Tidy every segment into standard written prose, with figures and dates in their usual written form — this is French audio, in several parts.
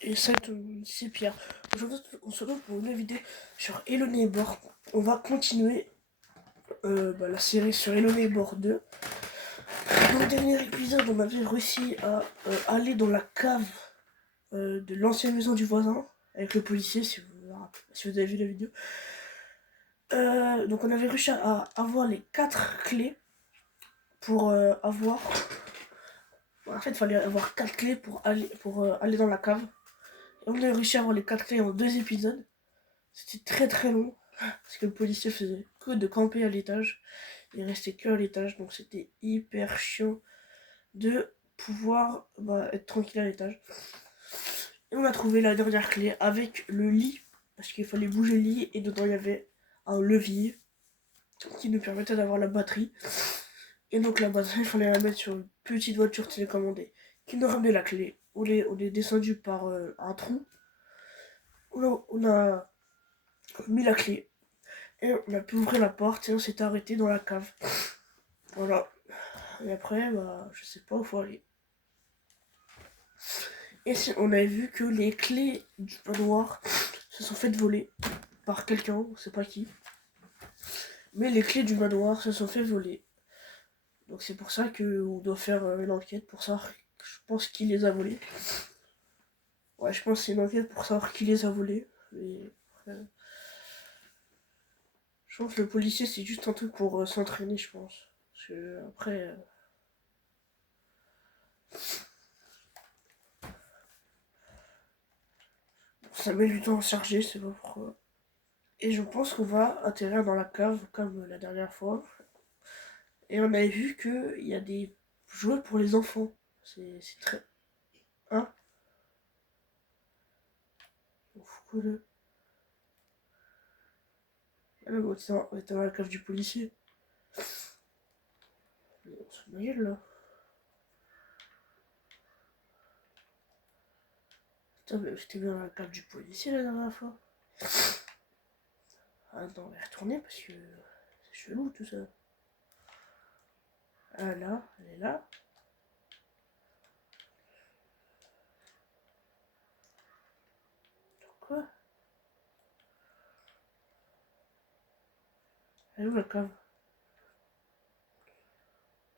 Et ça, c'est Pierre. Aujourd'hui, on se retrouve pour une nouvelle vidéo sur Hello Neighbor. On va continuer la série sur Hello Neighbor 2. Dans le dernier épisode, on avait réussi à aller dans la cave de l'ancienne maison du voisin avec le policier, si vous avez vu la vidéo. Donc on avait réussi à avoir les 4 clés pour avoir... En fait, il fallait avoir 4 clés pour aller dans la cave. Et on a réussi à avoir les 4 clés en 2 épisodes. C'était très très long, parce que le policier faisait que de camper à l'étage. Il restait que à l'étage, donc c'était hyper chiant de pouvoir être tranquille à l'étage. Et on a trouvé la dernière clé avec le lit, parce qu'il fallait bouger le lit, et dedans il y avait un levier qui nous permettait d'avoir la batterie. Et donc la batterie, il fallait la mettre sur une petite voiture télécommandée qui nous ramenait la clé. On est descendu par un trou. On a mis la clé. Et on a pu ouvrir la porte et on s'est arrêté dans la cave. Voilà. Et après, je sais pas où faut aller. Et on avait vu que les clés du manoir se sont faites voler par quelqu'un, on sait pas qui. Mais les clés du manoir se sont fait voler. Donc c'est pour ça qu'on doit faire une enquête pour savoir, je pense, qui les a volés. Ouais, je pense que c'est une enquête pour savoir qui les a volés. Mais après, je pense que le policier c'est juste un truc pour s'entraîner, je pense. Parce que après... ça met du temps à charger, c'est pas pourquoi. Et je pense qu'on va atterrir dans la cave comme la dernière fois. Et on avait vu qu'il y a des jouets pour les enfants. C'est très... Hein? On fout quoi là? Ah là, on est dans la cave du policier. Mais on se fout de ma gueule là. Putain, mais j'étais bien dans la cave du policier la dernière fois. Ah non, on va y retourner parce que c'est chelou tout ça. Ah là, elle est là. Quoi? Elle est où la cave?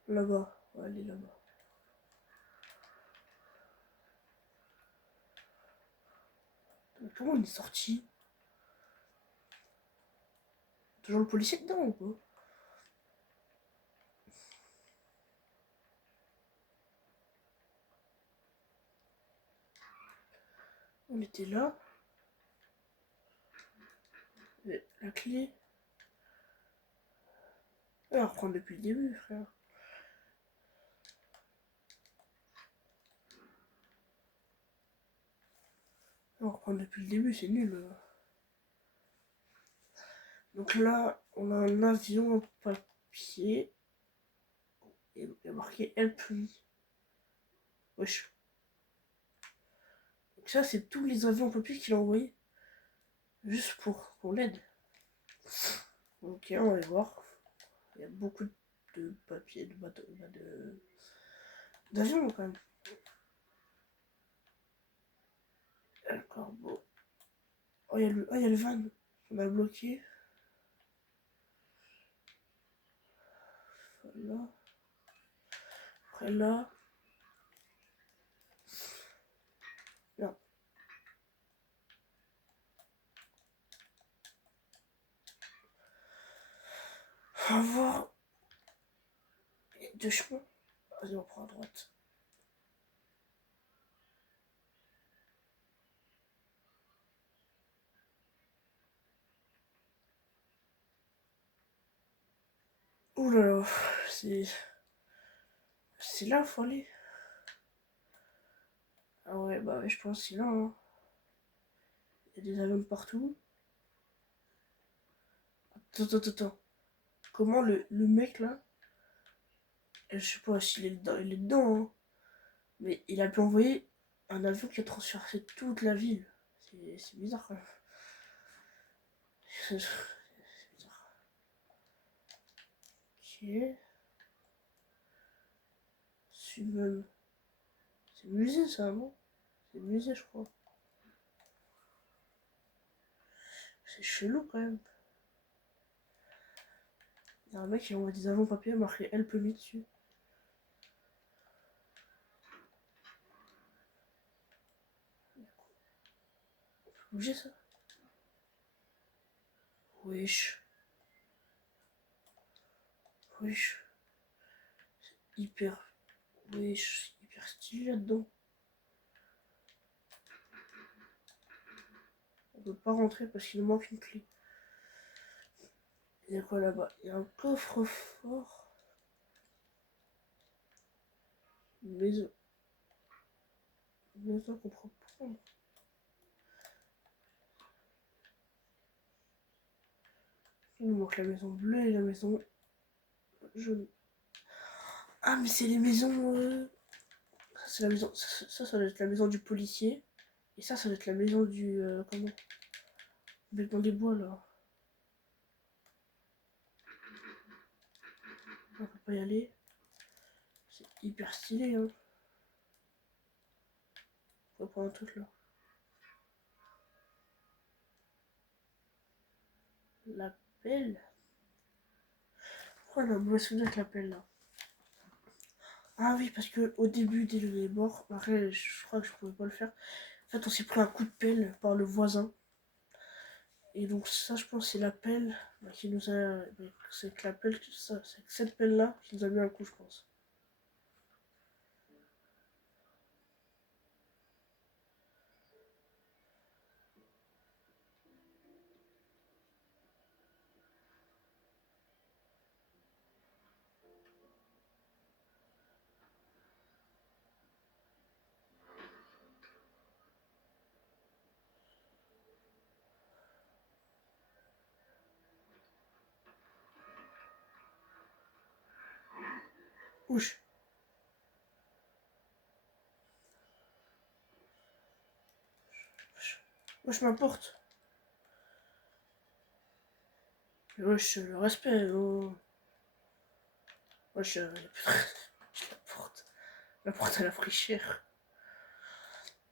Là-bas. Ouais, elle est là-bas. Mais comment on est sorti? Toujours le policier dedans ou quoi? On était là. Mais la clé. On va reprendre depuis le début, frère. On va reprendre depuis le début, c'est nul. Donc là, on a un avion en papier. Et il y a marqué Help Me. Wesh. Donc ça, c'est tous les avions en papier qu'il a envoyés. Juste pour qu'on l'aide. Ok, on va voir. Il y a beaucoup de papier, de bateaux, d'avions quand même. D'accord, bon. Oh, il y a le van. On a bloqué. Voilà. Après là. Là. On va voir. Il y a deux chemins. Vas-y, on prend à droite. Ouh là là. C'est. C'est là, faut aller. Ah ouais, bah ouais, je pense que c'est là. Hein. Il y a des avions de partout. Attends. Comment le mec là, je sais pas s'il est dedans, il est dedans, hein, mais il a pu envoyer un avion qui a transpercé toute la ville. C'est bizarre quand même. C'est bizarre. Ok. C'est même. C'est musée ça, non? C'est le musée, je crois. C'est chelou quand même. Il y a un mec qui envoie des avant papiers marqué Help Me dessus. Bouger ça. Wesh. Wesh. Hyper. Wesh. Hyper stylé là-dedans. On peut pas rentrer parce qu'il nous manque une clé. Il y a quoi là-bas? Il y a un coffre-fort. Une maison. Une maison qu'on peut prendre. Il nous manque la maison bleue et la maison jaune. Ah, mais c'est les maisons. Ça, c'est la maison. Ça doit être la maison du policier. Et ça doit être la maison du. Comment? Dans des bois là. On peut pas y aller. C'est hyper stylé, hein. On va prendre un truc là. La pelle. Pourquoi on a un mauvais souvenir avec la pelle là? Ah oui, parce que au début, dès le mort, après, je crois que je pouvais pas le faire. En fait, on s'est pris un coup de pelle par le voisin. Et donc ça, je pense, c'est la pelle qui nous a... C'est la pelle, c'est cette pelle-là qui nous a mis un coup, je pense. Ouch. Wesh, ma porte. Wesh, le respect, oh. Wesh, la porte. La porte, elle a pris cher.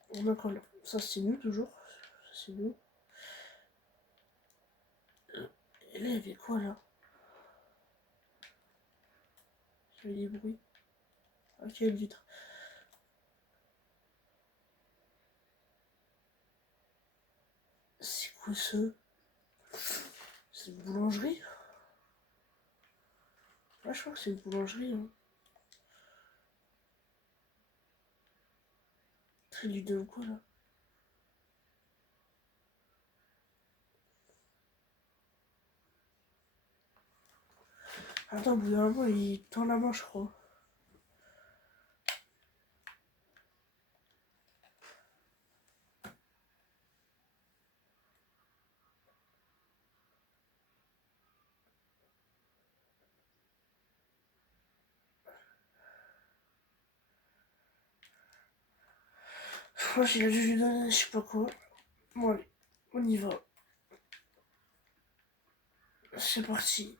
On a quoi là? Ça, c'est nous, toujours. Ça, c'est nous. Et là, il y avait quoi, là? Il y avait des bruits. Ok, une vitre. C'est quoi ça? C'est une boulangerie? Ouais, je crois que c'est une boulangerie, hein. Ça lui donne quoi, là? Attends, au bout d'un moment, il tend la main, je crois. Je crois qu'il a dû lui donner je sais pas quoi. Bon, allez, on y va. C'est parti.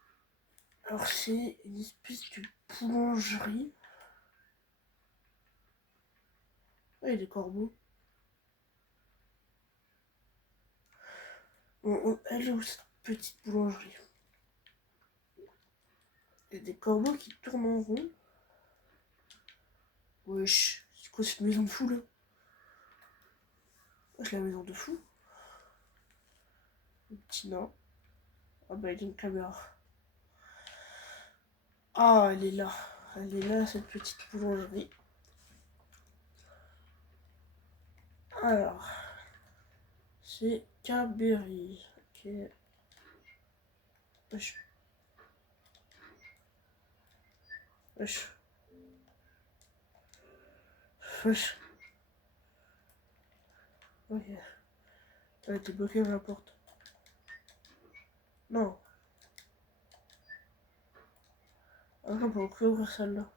Alors, c'est une espèce de boulangerie. Ah, il y a des corbeaux. Elle est où cette petite boulangerie? Il y a des corbeaux qui tournent en rond. Wesh, c'est quoi cette maison de fou là? Wesh, la maison de fou. Le petit nain. Ah bah, il y a une caméra. Ah, elle est là. Elle est là, cette petite boulangerie. Alors, c'est Caberry. Ok. Wesh. Wesh. Wesh. Ok. Elle était bloquée à la porte. Non. Alors, on peut ouvrir celle-là.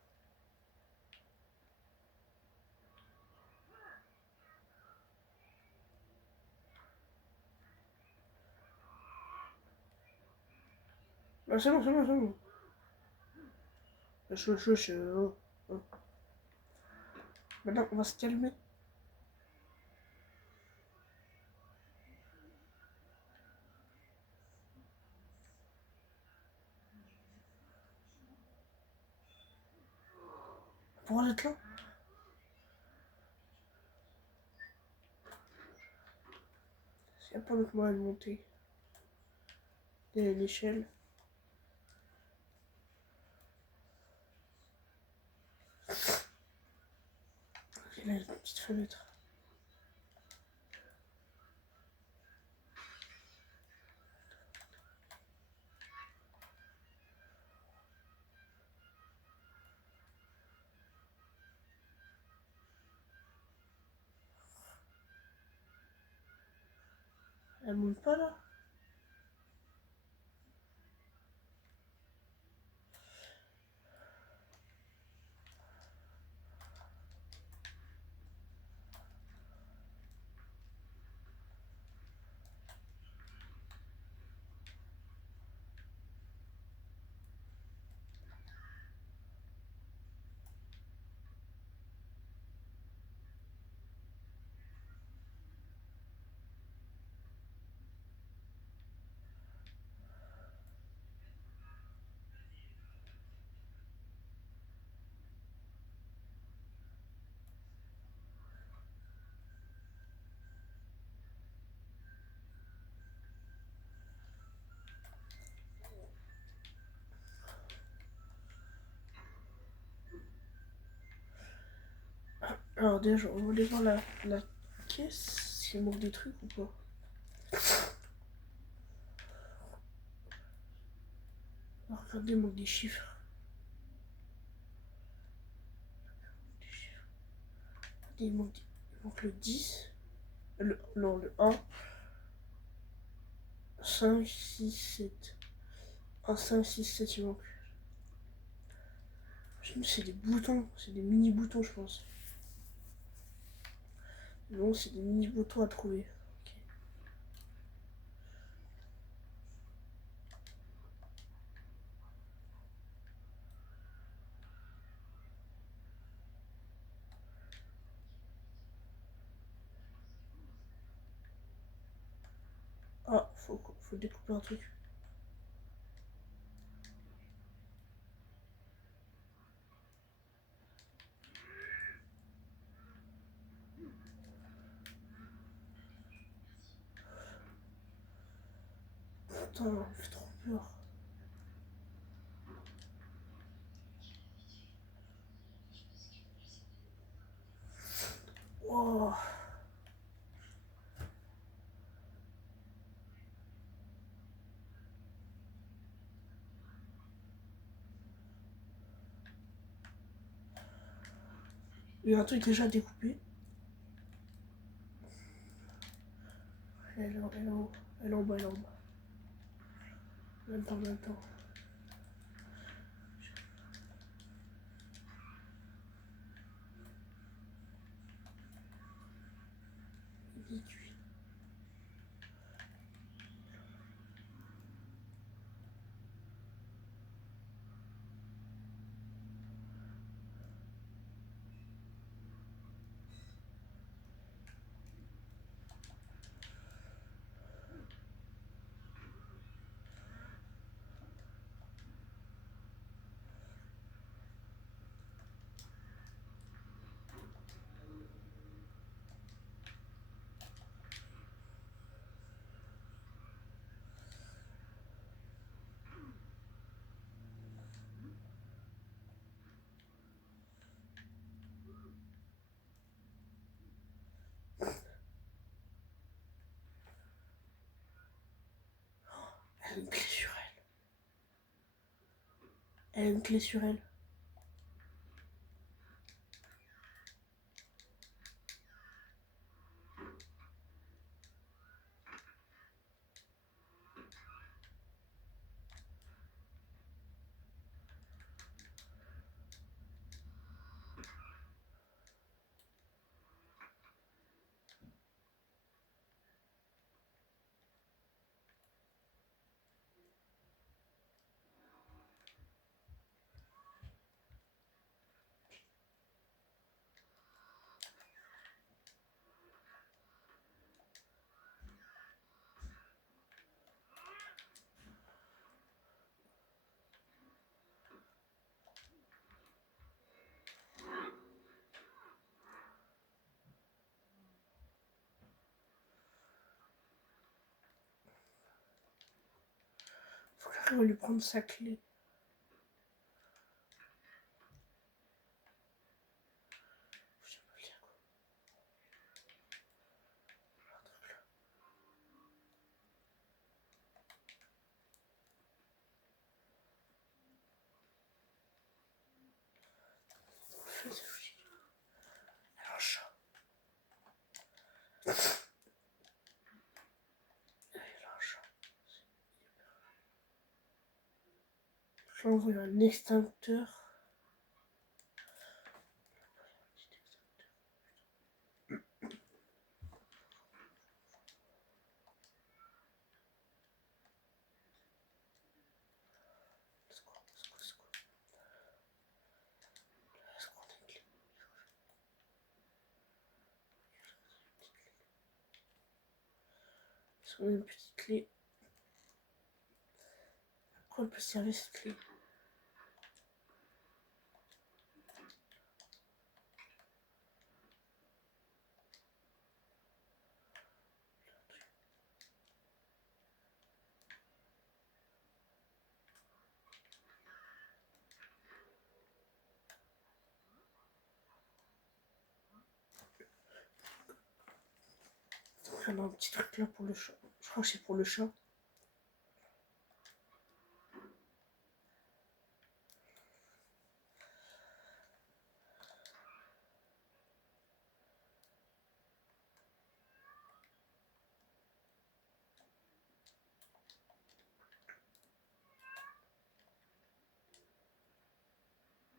Ah, c'est bon, c'est bon, c'est bon. Wesh, wesh, wesh. Oh, oh. Maintenant, on va se calmer. pourra être là. Il n'y a pas d'autre moyen de monter. Il y a une échelle. Il y a une petite fenêtre. Elle monte pas là. Alors déjà, on va aller voir la caisse, s'il manque des trucs ou pas. Alors, regardez, il manque des chiffres. Il manque le 10. Non, le 1. 5, 6, 7. 1, 5, 6, 7, il manque. C'est des boutons, c'est des mini boutons, je pense. Non, c'est des mini boutons à trouver. Ok. Ah, faut découper un truc. Putain, on fait trop peur. Wow. Il y a un truc déjà découpé. Elle est en haut, elle est en bas, elle est en bas. En même temps, en même temps. Elle a une clé sur elle. Elle a une clé sur elle. Après, on va lui prendre sa clé. Un chat. J'envoie un extincteur. Sur une petite clé. À quoi elle peut servir cette clé? On a un petit truc là pour le chat. Je crois que c'est pour le chat.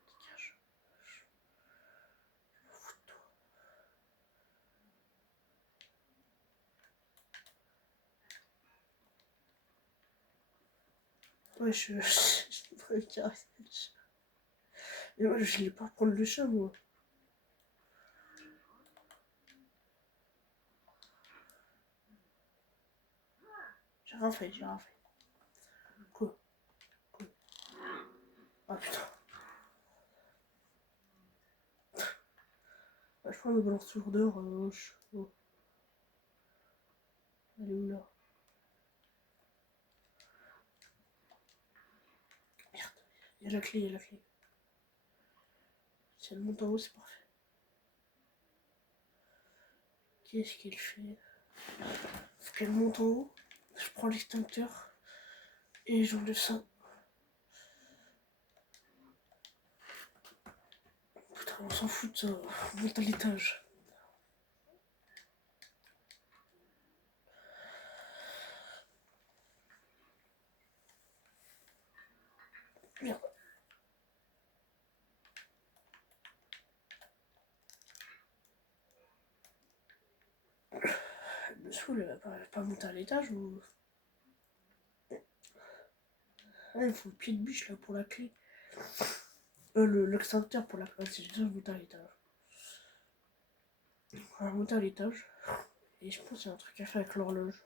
Dégage. Je m'en fous de toi. Ouais, je devrais caresser le chat. Mais moi, je l'ai pas prendre le chat, moi. J'ai rien fait, j'ai rien fait. Quoi? Ah putain. Bah, je prends le balance toujours dehors. Oh. Elle est où là? Merde. Il y a la clé, il y a la clé. Si elle monte en haut, c'est parfait. Qu'est-ce qu'il fait? Faut qu'elle monte en haut. Je prends l'extincteur. Et j'enlève ça. Putain, on s'en fout de ça. On monte à l'étage. Merde. Elle me saoule, elle va pas monter à l'étage ou. Ah, il faut le pied de biche là pour la clé. L'extincteur pour la clé. C'est juste monter à l'étage. On va monter à l'étage. Et je pense qu'il y a un truc à faire avec l'horloge.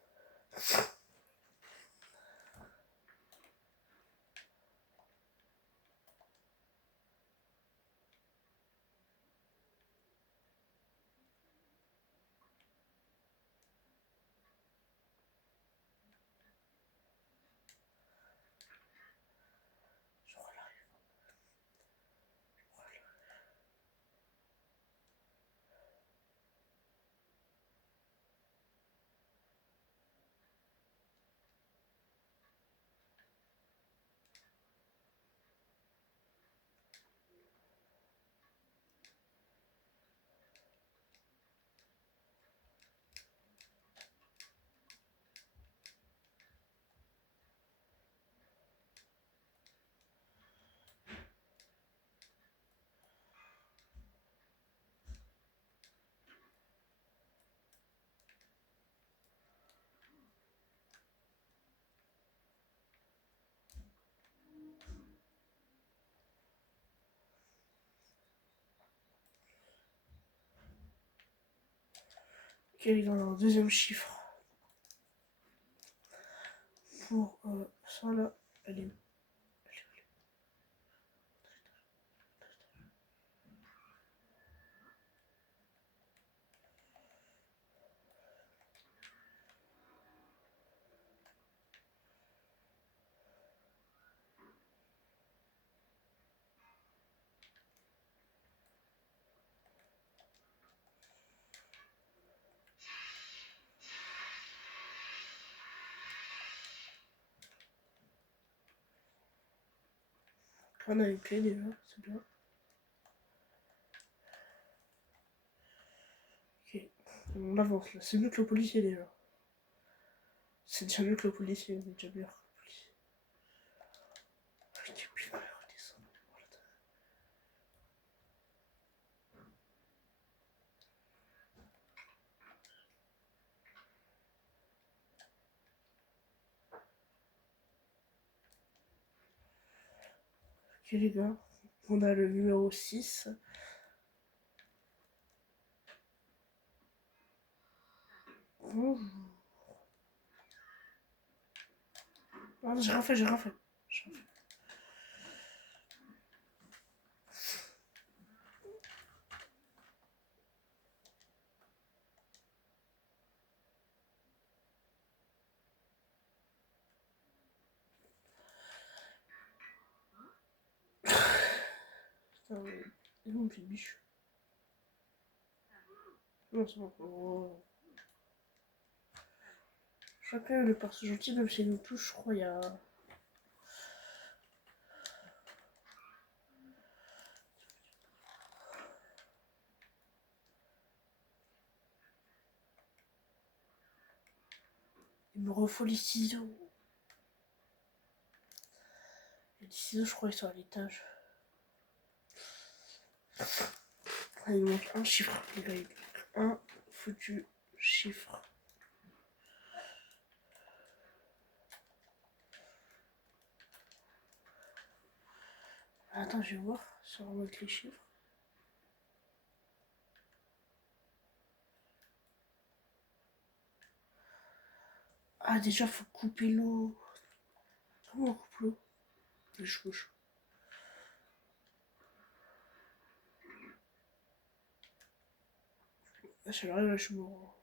Genre là. Ok, il en a un deuxième chiffre. Pour ça là, elle est. On a une clé déjà, c'est bien. Ok, on avance là, c'est mieux que le policier déjà. C'est déjà mieux que le policier, on est déjà meilleur que le policier. Putain, redescend. Ok les gars, on a le numéro 6. Bonjour. Ah, j'ai rien fait, j'ai rien fait. Putain, mais... Et où mon petit biche? Non, c'est bon. Oh. Chacun le perso gentil, même si nous touche, je crois, il y a... Il me refaut les ciseaux. Les ciseaux, je crois, ils sont à l'étage. Ah, il manque un chiffre, les gars. Il manque un foutu chiffre. Attends, je vais voir si on remonte les chiffres. Ah, déjà, faut couper l'eau. Comment on coupe l'eau? Les cheveux. Ah, ça arrive, là, je suis mort.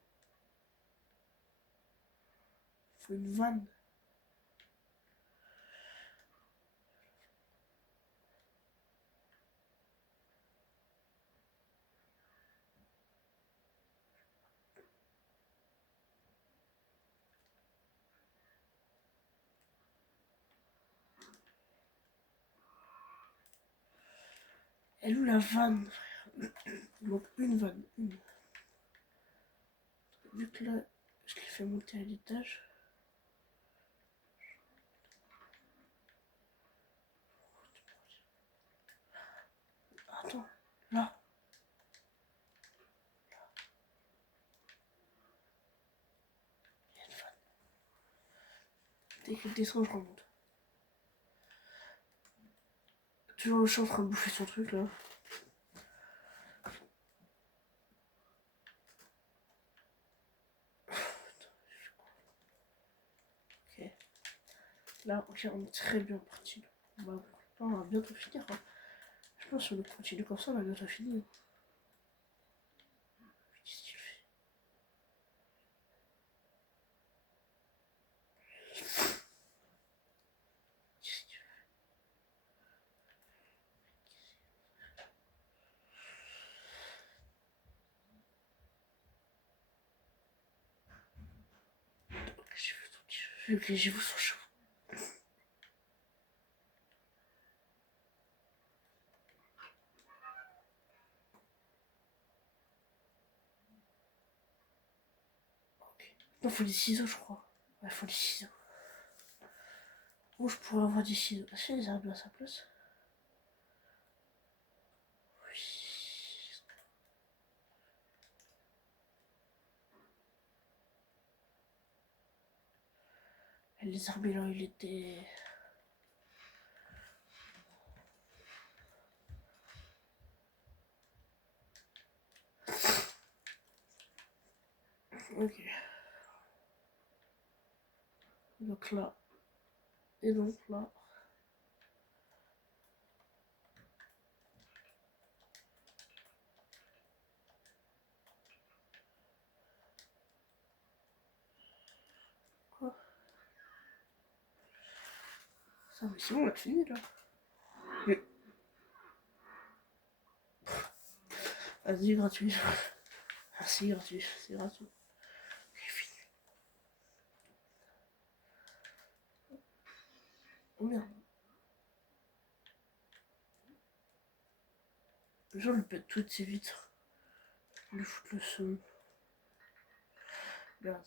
Faut une vanne. Elle est où la vanne, frère? Il manque une vanne. Une. Vu que là, je l'ai fait monter à l'étage. Attends, là. Il y a une vanne. Dès qu'il descend, je remonte. Toujours le chat en train de bouffer son truc là. Ok. Là, ok, on est très bien parti. On va bientôt finir. Hein. Je pense que si on continue comme ça, on va bientôt finir. Qu'est-ce qu'il fait? Qu'est-ce qu'il fait? Ok, j'ai vu son cheveu. Ok. Non, faut des ciseaux, je crois. Ouais, faut des ciseaux. Où je pourrais avoir des ciseaux? Est-ce qu'il y a des arbres à sa place? Oui. Et les arbres là, il était. Ok. Donc là. Et donc là. Quoi? Ça, mais c'est bon, on a fini là. Mais. Vas-y, gratuit. Merci, gratuit. C'est gratuit. J'ai fini. Oh merde. Les gens lui pètent toutes ses vitres. Ils lui foutent le seum. Regarde.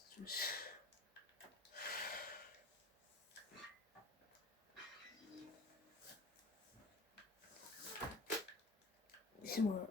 C'est moi.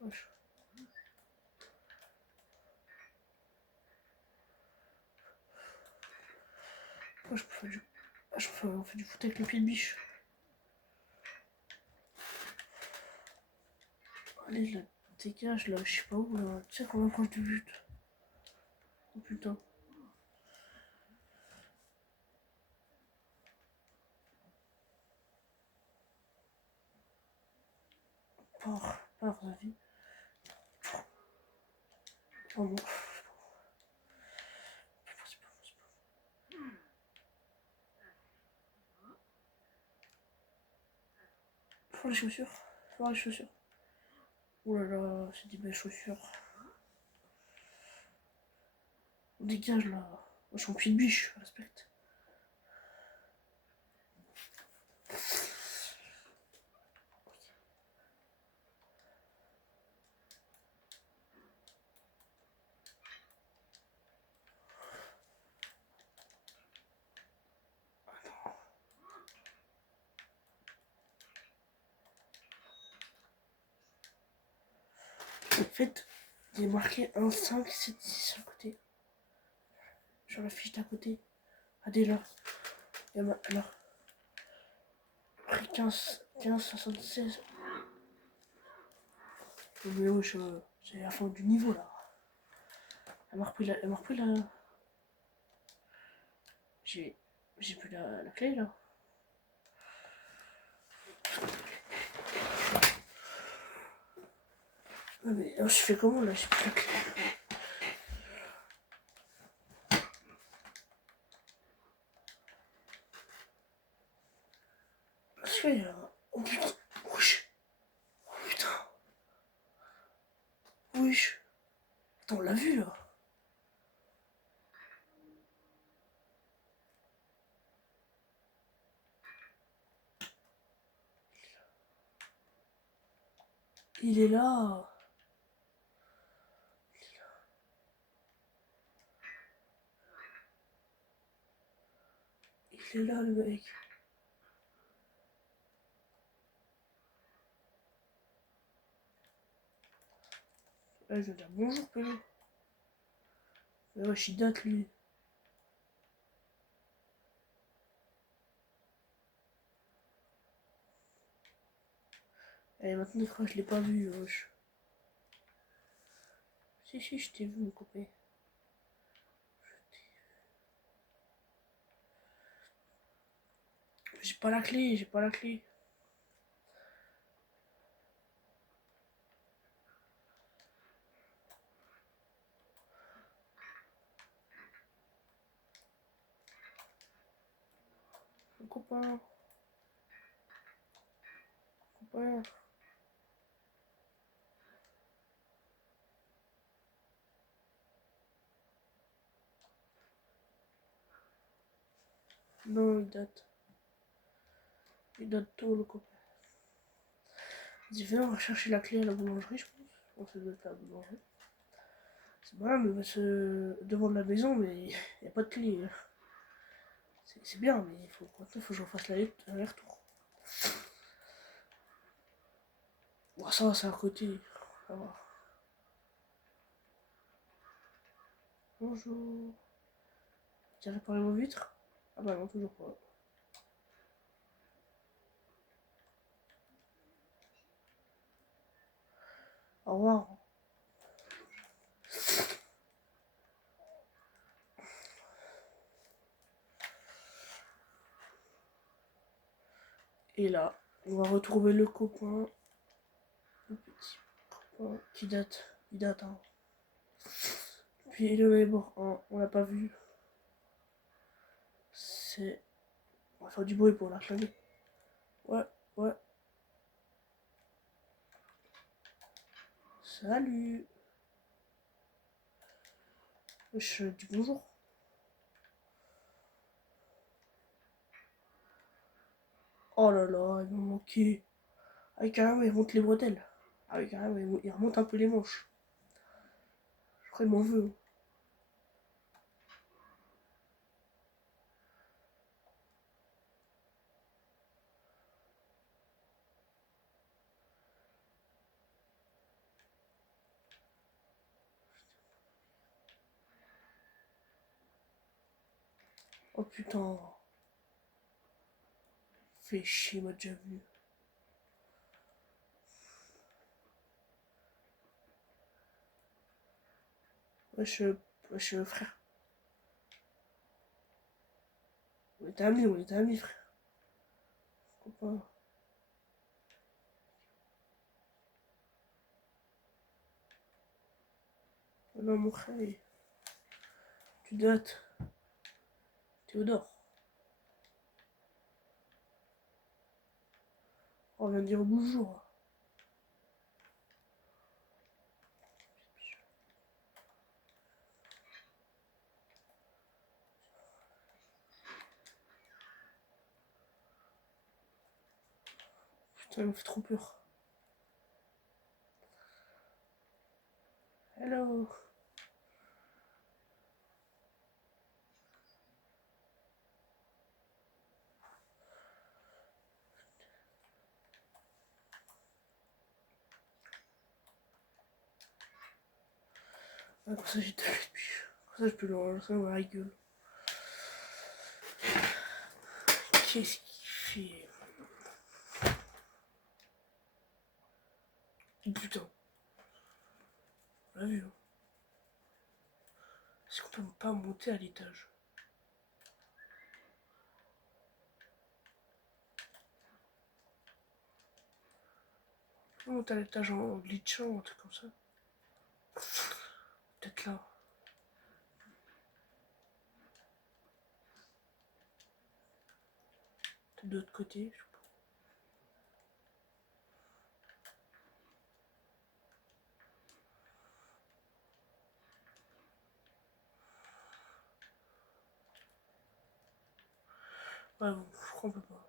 Wesh. Moi je peux faire du. On fait du foot avec le pied de biche. Allez, là, dégage là, je sais pas où là. Tu sais qu'on approche du but. Oh putain. Par la vie. Oh non. Faut les chaussures. Faut les chaussures. Oh là là, c'est des belles chaussures. Dégage là. Moi, je suis en pied de biche, respecte. En fait, il est marqué 1, 5, 7, 6 à côté. Sur la fiche d'à côté. Regardez là. Elle a pris 15, 16. Mais wesh, c'est la fin du niveau là. Elle m'a repris la. J'ai plus la clé là. Non mais je fais comment là? J'ai plus la clé. Parce qu'il y a. Oh putain. Wesh. Oh putain. Wesh. Attends, on l'a vu là. Il est là. Il est là le mec. Là, je vais dire bonjour, Pélo. Mais ouais, je suis date lui. Et maintenant, je crois que je l'ai pas vu, wesh. Si, je t'ai vu, mon copain. J'ai pas la clé, j'ai pas la clé. Mon copain. Copain. Non, il date. Il date tôt, le copain. Il viens, on va chercher la clé à la boulangerie, je pense. On se doit être à la boulangerie. C'est bon, mais il va se devant la maison, mais il n'y a pas de clé. C'est bien, mais il faut que je refasse l'aller-retour. Bon, ça va, c'est à côté. Ça va. Bonjour. Tu as réparé vos vitres? Ah bah non, toujours pas. Au revoir. Et là, on va retrouver le copain. Le petit copain qui date. Il date, hein. Puis le neighbor 1, on l'a pas vu. C'est... On va faire du bruit pour la famille. Ouais, ouais. Salut. Je dis bonjour. Oh là là, il m'a manqué. Ah oui, carrément, il remonte les bretelles. Ah oui, carrément, il remonte un peu les manches. Je crois qu'il m'en veut. Oh putain. Fais chier, il m'a déjà vu. Wesh, frère. On était amis, frère. Copain. Oh non, mon frère, tu dates. Théodore. On vient de dire bonjour. Putain, il me fait trop peur. Hello. Ah, comme ça, j'ai tapé depuis. Comme ça, je peux le relancer dans la gueule. Qu'est-ce qu'il fait? Putain. On l'a vu, hein. Est-ce qu'on peut pas monter à l'étage? On peut monter à l'étage en glitchant, un truc comme ça. Peut-être là. Peut-être de l'autre côté, je sais pas. Ouais, bon, je crois qu'on peut pas.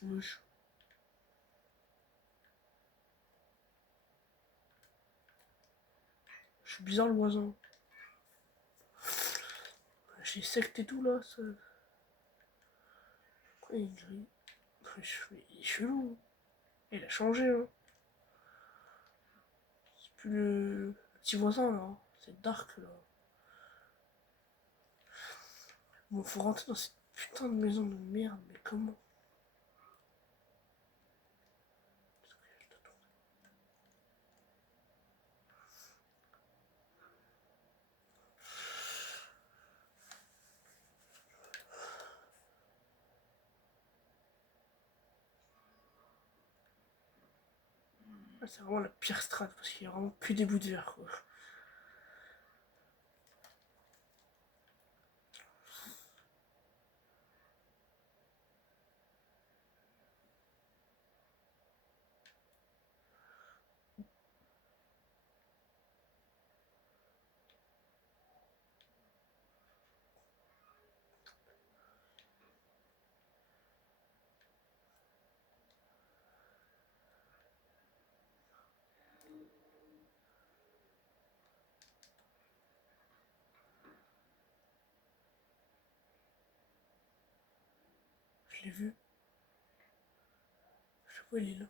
Wesh. Je suis bizarre le voisin. J'ai secte et tout là. Ça... Pourquoi il y a une grille? Il est chelou. Il a changé, hein. C'est plus le petit voisin là. C'est Dark là. Bon, faut rentrer dans cette putain de maison de merde, mais comment? Ah, c'est vraiment la pire strat parce qu'il y a vraiment que des bouts de verre quoi. Je l'ai vu. Je sais pas où il est là.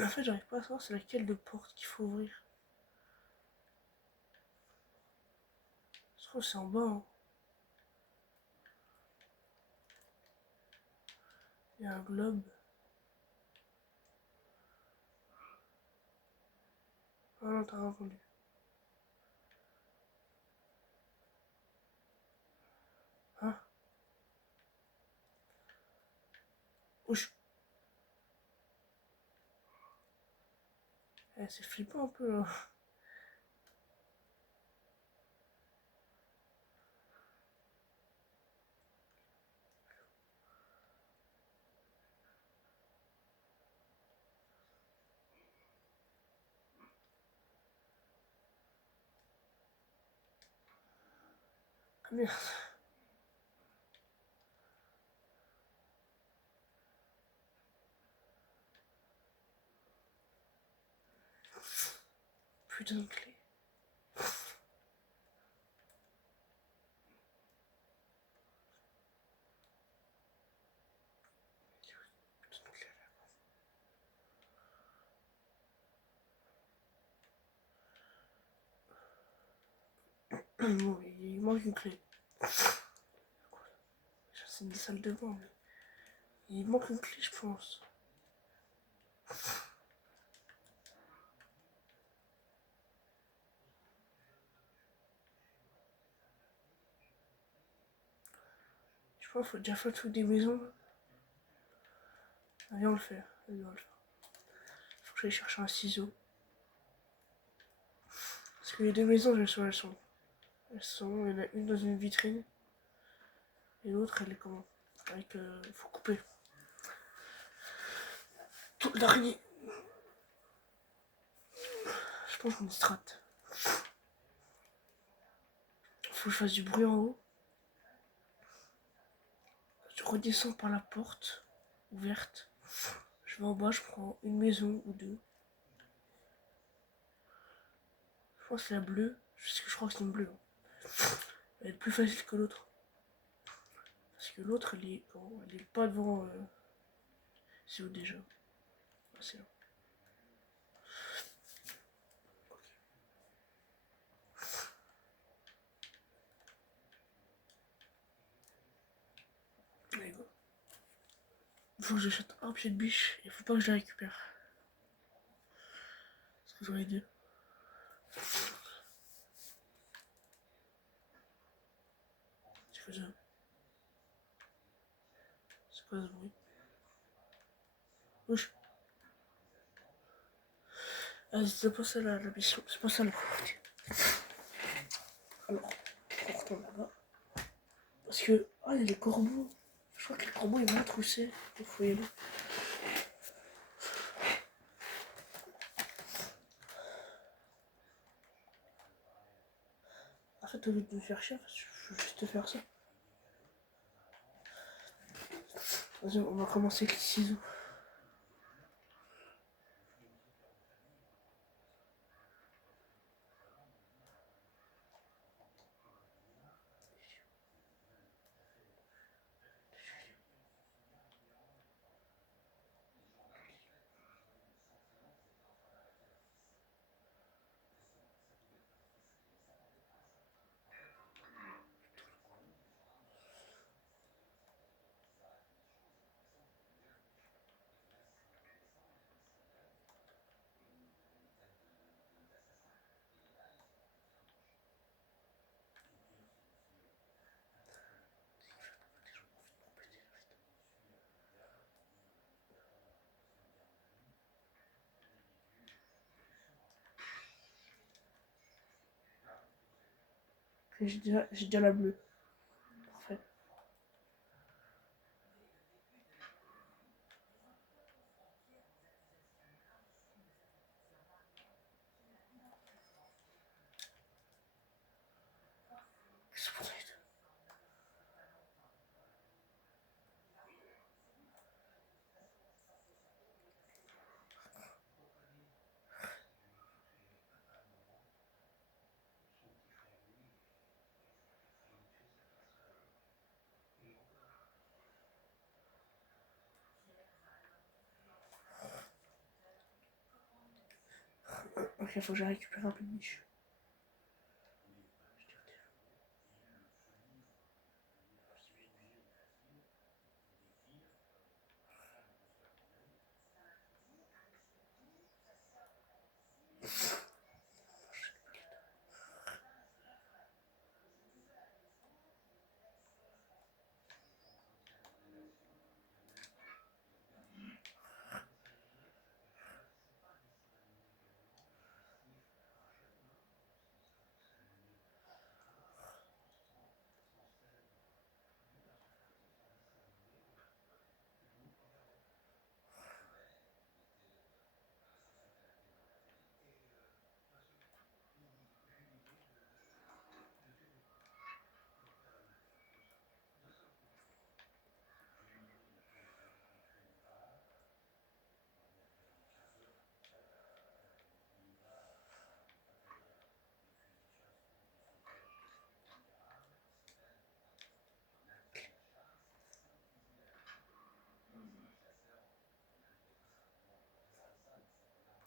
En fait, j'arrive pas à savoir c'est laquelle de porte qu'il faut ouvrir. Je trouve que c'est en bas. Hein. Il y a un globe. Ah non, t'as répondu. Hein? Ouch. Eh, c'est flippant un peu là. Ah merde. Putain de clé. Bon, il manque une clé. C'est une salle de bain, mais il manque une clé, je pense. Je pense qu'il faut déjà faire le truc des maisons. Allez, on le fait. Allez, on le fait. Faut que j'aille chercher un ciseau. Parce que les deux maisons, je sais où elles sont. Il y en a une dans une vitrine. Et l'autre, elle est comment? Avec. Faut couper. Toute l'araignée. Je pense qu'on strat. Faut que je fasse du bruit en haut. Je redescends par la porte ouverte. Je vais en bas, je prends une maison ou deux. Je pense que c'est la bleue. Je crois que c'est une bleue. Elle est plus facile que l'autre. Parce que l'autre, elle est pas devant. C'est où déjà? Ah, c'est là. Allez, go. Il faut que j'achète un pied de biche. Il faut pas que je la récupère. Parce que j'aurais dû. C'est quoi ça? C'est quoi ce bruit? Wesh. Ah, c'est pas ça la mission. C'est pas ça la priorité. Alors, on retourne là-bas. Parce que. Ah, il y a les corbeaux. Je crois que les corbeaux ils vont trousser. Il faut y aller. En fait, au lieu de me faire chier, je veux juste faire ça. Vas-y, on va commencer avec les ciseaux. J'ai déjà la bleue. Parfait. Qu'est-ce que c'est? Ok, faut que j'ai récupéré un peu de niche.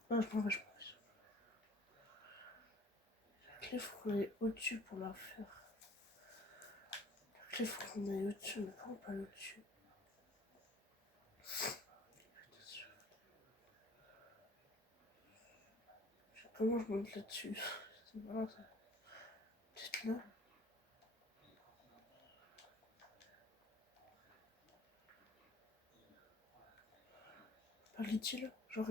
Non, je m'en vais, je m'en vais. Il faut qu'on aille au-dessus pour la faire. Il faut qu'on aille au-dessus, mais comment pas au-dessus? Comment je monte là-dessus? C'est marrant ça. Peut-être là. Pas l'utile. Genre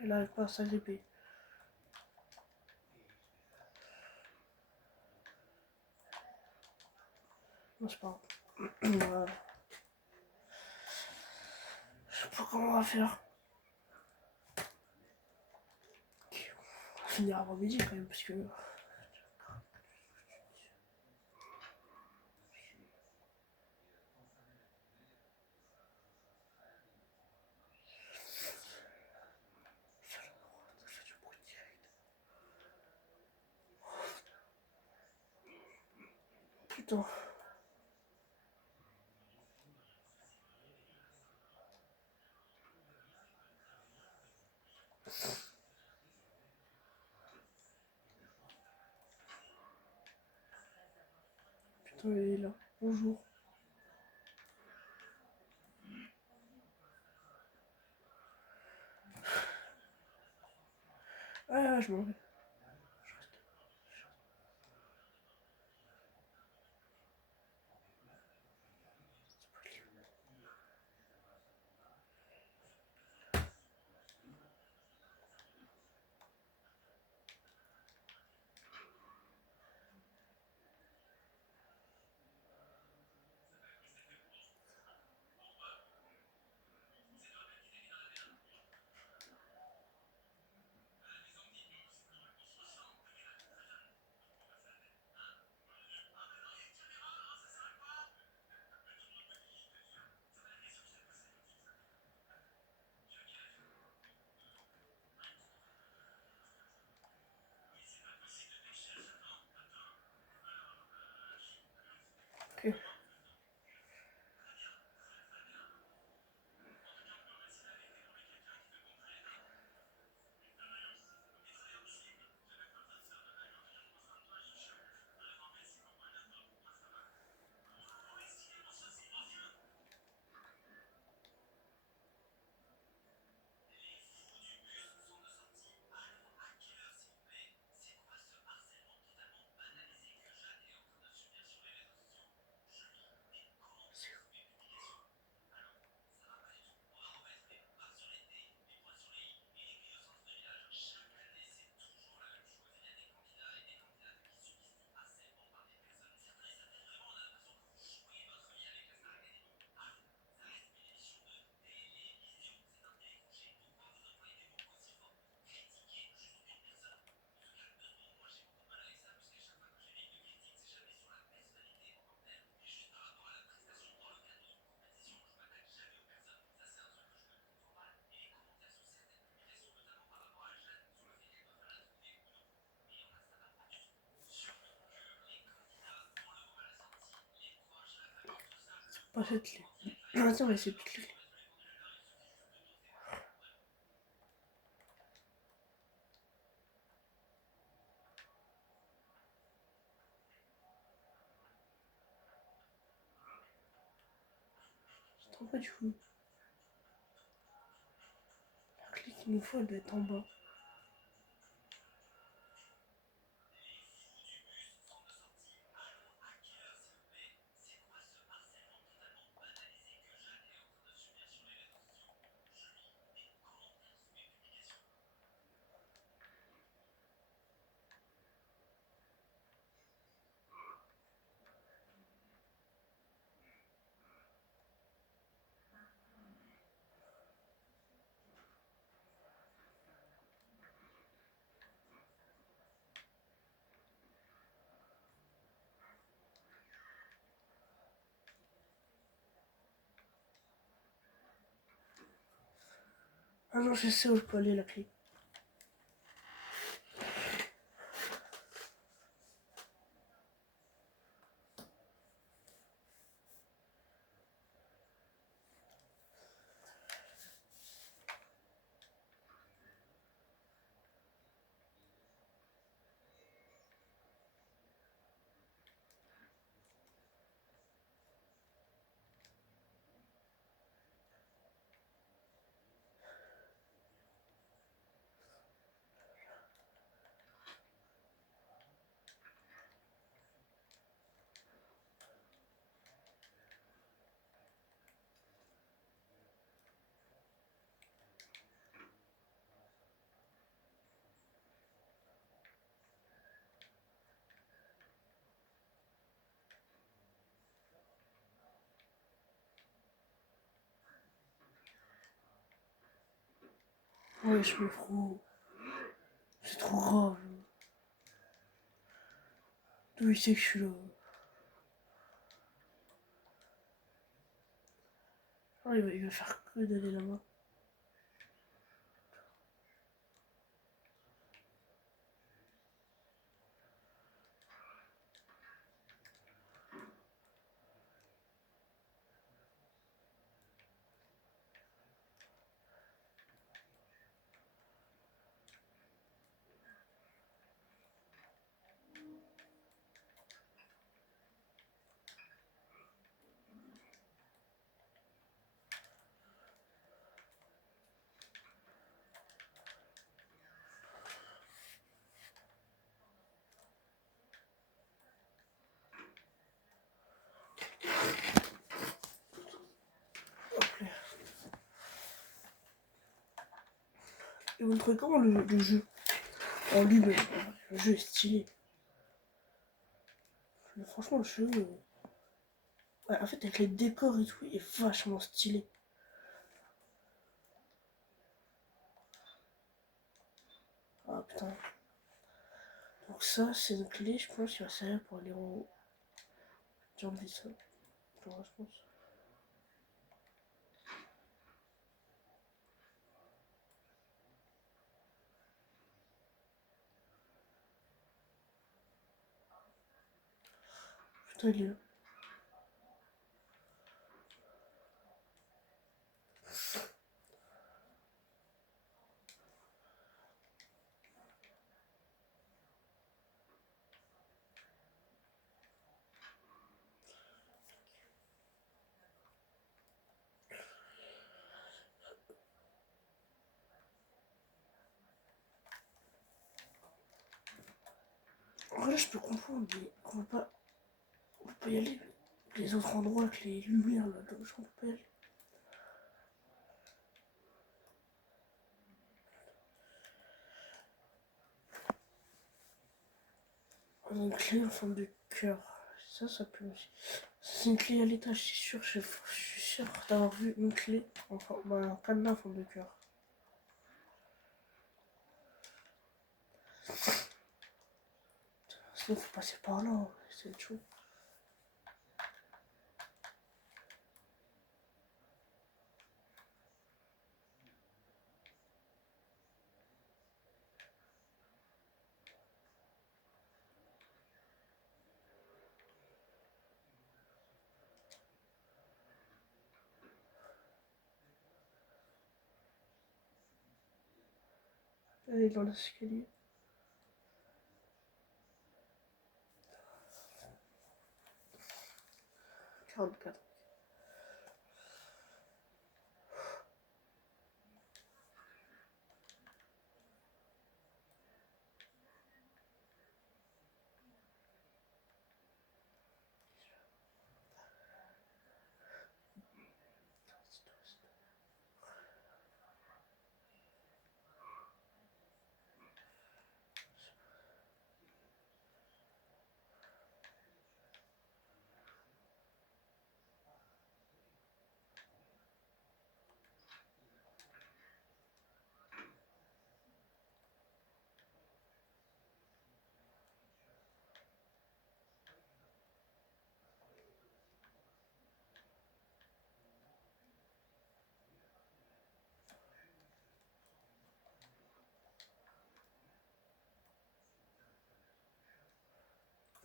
il arrive pas à s'agripper. Non, c'est pas grave. Voilà. Je sais pas comment on va faire. Ok, on va finir avant midi quand même, parce que. Putain. Putain, il est là. Bonjour. Ah, je m'en vais. Ok. Pas cette clé. Attends, on va essayer toutes les clés. comprends pas du coup. La clé qu'il nous faut, elle doit être en bas. Ah non, je sais où je peux aller la clé. Ouais, je me fous. C'est trop grave. D'où il sait que je suis là? Ah, il va faire que d'aller là-bas. Hop là. Et vous trouvez comment le jeu en lui-même? Le jeu est stylé. Mais franchement, le jeu. Ouais, en fait, avec les décors et tout, il est vachement stylé. Ah putain. Donc, ça, c'est une clé, je pense, qu'il va servir pour aller en haut. J'ai envie de ça. Genre, je pense. Putain, il est là. En vrai, je peux comprendre, mais on peut pas y aller. Les autres endroits avec les lumières là, donc on peut pas y aller. On a une clé en forme de cœur. Ça peut aussi. C'est une clé à l'étage, c'est sûr. Je suis sûr d'avoir vu une clé, enfin, un cadenas en forme de cœur. Sinon, faut passer par là, hein. C'est chaud. Elle est dans l'escalier. 44.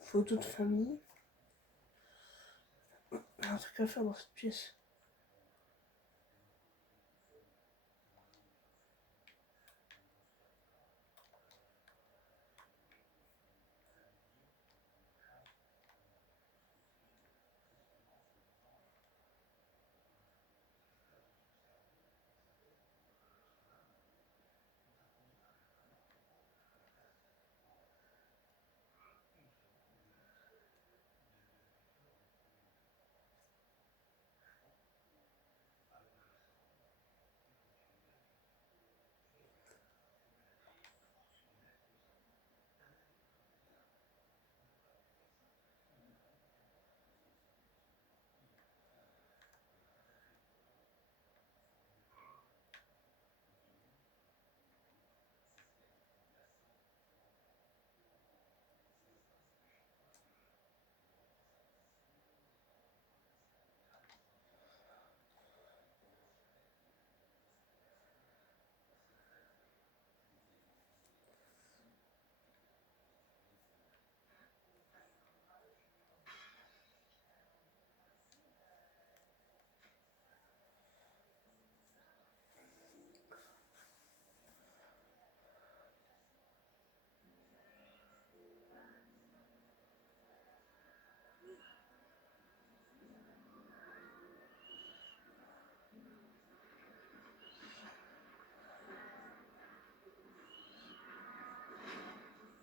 photo de famille. Il y a un truc à faire dans cette pièce.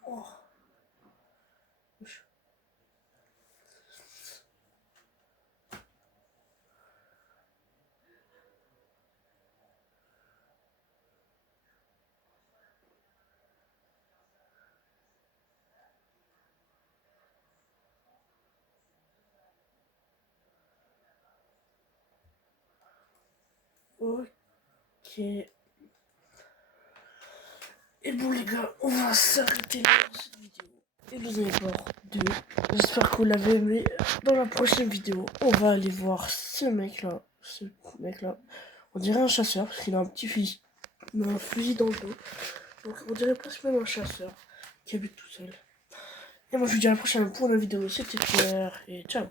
Oh. Ok. Et bon les gars, on va s'arrêter là dans cette vidéo. Et vous allez voir 2. J'espère que vous l'avez aimé. Dans la prochaine vidéo, on va aller voir ce mec là. On dirait un chasseur parce qu'il a un petit fusil. Il a un fusil dans le dos. Donc on dirait presque même un chasseur qui habite tout seul. Et moi je vous dis à la prochaine pour une vidéo. C'était Pierre et ciao.